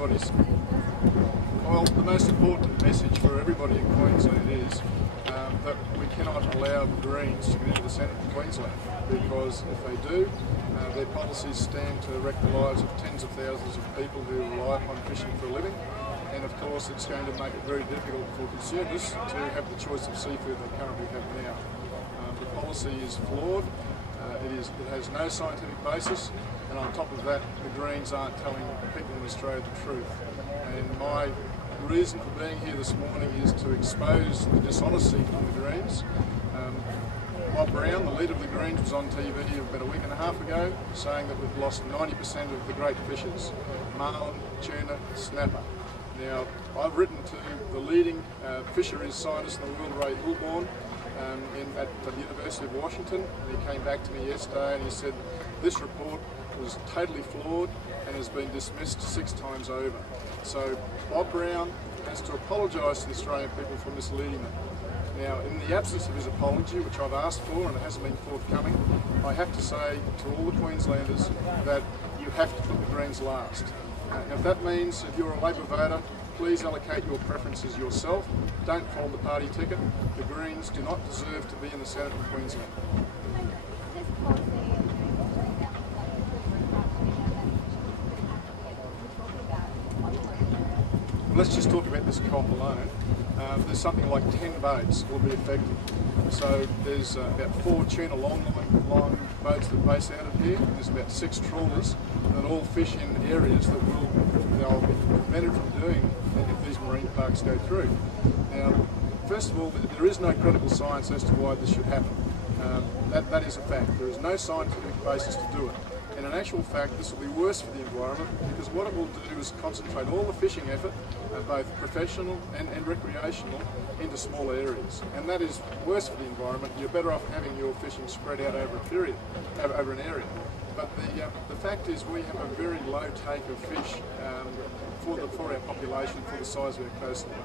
everybody's, well, the most important message for everybody in Queensland is that we cannot allow the Greens to get into the Senate in Queensland, because if they do, their policies stand to wreck the lives of tens of thousands of people who rely upon fishing for a living. And of course it's going to make it very difficult for consumers to have the choice of seafood they currently have now. The policy is flawed, it has no scientific basis, and on top of that the Greens aren't telling people in Australia the truth. And my reason for being here this morning is to expose the dishonesty from the Greens. Bob Brown, the leader of the Greens, was on TV about a week and a half ago saying that we've lost 90% of the great fishes: marlin, tuna, snapper. Now, I've written to the leading fisheries scientist in the world, Ray Hilborn, at the University of Washington, and he came back to me yesterday and he said this report was totally flawed and has been dismissed 6 times over. So Bob Brown has to apologise to the Australian people for misleading them. Now, in the absence of his apology, which I've asked for and it hasn't been forthcoming, I have to say to all the Queenslanders that you have to put the Greens last. If that means if you're a Labor voter, please allocate your preferences yourself. Don't fold the party ticket. The Greens do not deserve to be in the Senate of Queensland. Let's just talk about this crop alone. There's something like 10 boats will be affected. So there's about 4 tuna long boats that base out of here. There's about 6 trawlers that all fish in areas that they'll be prevented from doing if these marine parks go through. Now, first of all, there is no credible science as to why this should happen. That is a fact. There is no scientific basis to do it. And in actual fact, this will be worse for the environment, because what it will do is concentrate all the fishing effort, both professional and recreational, into small areas. And that is worse for the environment. You're better off having your fishing spread out over a period, over an area. But the fact is we have a very low take of fish for our population, for the size of our coastline.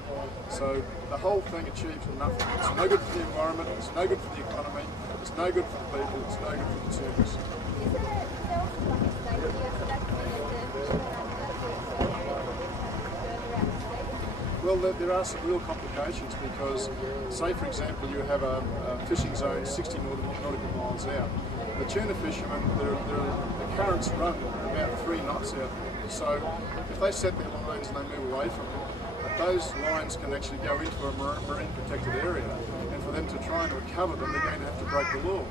So the whole thing achieves nothing. It's no good for the environment, it's no good for the economy, it's no good for the people, it's no good for consumers. Well, there are some real complications, because, say for example, you have a fishing zone 60 nautical miles out. The tuna fishermen, the currents run about 3 knots out there. So if they set their lines and they move away from it, those lines can actually go into a marine protected area, and for them to try and recover them, they're going to have to break the law.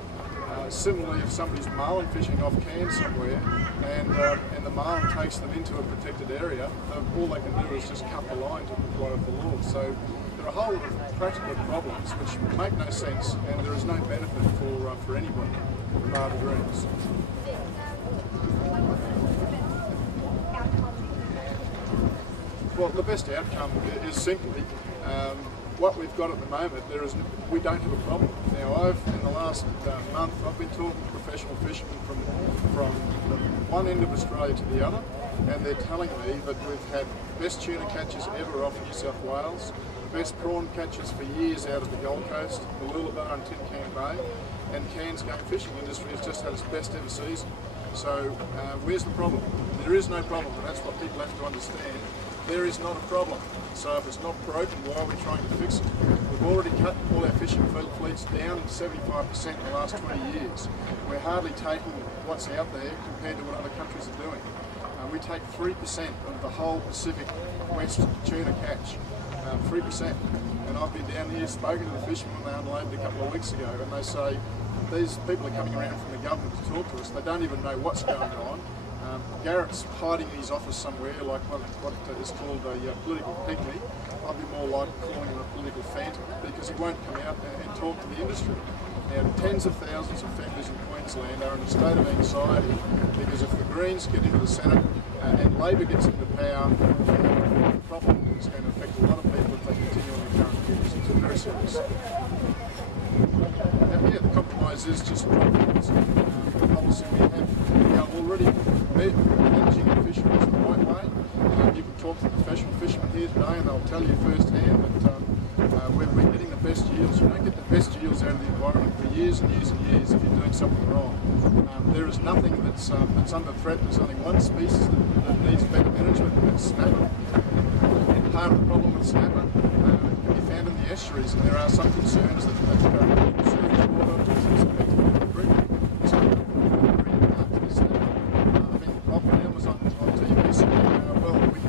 Similarly, if somebody's marlin fishing off Cairns somewhere and the marlin takes them into a protected area, all they can do is just cut the line to comply with the law. So there are a whole lot of practical problems which make no sense, and there is no benefit for anybody, bar the Greens. Well, the best outcome is simply what we've got at the moment. We don't have a problem. Now, in the last month, I've been talking to professional fishermen from one end of Australia to the other, and they're telling me that we've had the best tuna catches ever off New South Wales, the best prawn catches for years out of the Gold Coast, the Lullaby and Tin Can Bay, and Cairns game fishing industry has just had its best ever season. So where's the problem? There is no problem, and that's what people have to understand. There is not a problem. So if it's not broken, why are we trying to fix it? We've already cut all our fishing fleets down 75% in the last 20 years. We're hardly taking what's out there compared to what other countries are doing. We take 3% of the whole Pacific West tuna catch, 3%. And I've been down here, spoken to the fishermen when they unloaded a couple of weeks ago, and they say these people are coming around from the government to talk to us. They don't even know what's going on. Garrett's hiding in his office somewhere, like what is called a political pygmy. I'd be more like calling him a political phantom, because he won't come out and talk to the industry. Now, tens of thousands of families in Queensland are in a state of anxiety, because if the Greens get into the Senate and Labor gets into power, the problem is going to affect a lot of people if they continue on their current views. It's very serious. And yeah, the compromise is just the policy we have. We are already managing the fisheries the right way. You can talk to professional fishermen here today and they'll tell you firsthand that we're getting the best yields. You don't get the best yields out of the environment for years and years and years if you're doing something wrong. There is is nothing that's under threat. There's only one species that needs better management, and that's snapper. And part of the problem with snapper can be found in the estuaries, and there are some concerns that currently conserving water is affecting the creek. So, marine parks, there's snapper. I think Bob Brown was on TV saying, well, we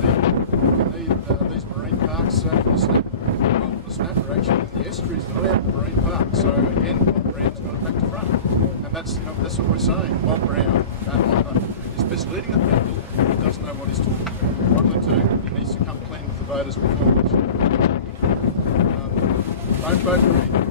need these marine parks for the snapper. Well, the snapper actually in the estuaries, they're not out in the marine park. So again, Bob Brown's got it back to front. And that's what we're saying. Bob Brown either is misleading the people, or doesn't know what he's talking about. What will he do? He needs to come clean with the voters before election. Don't vote for him.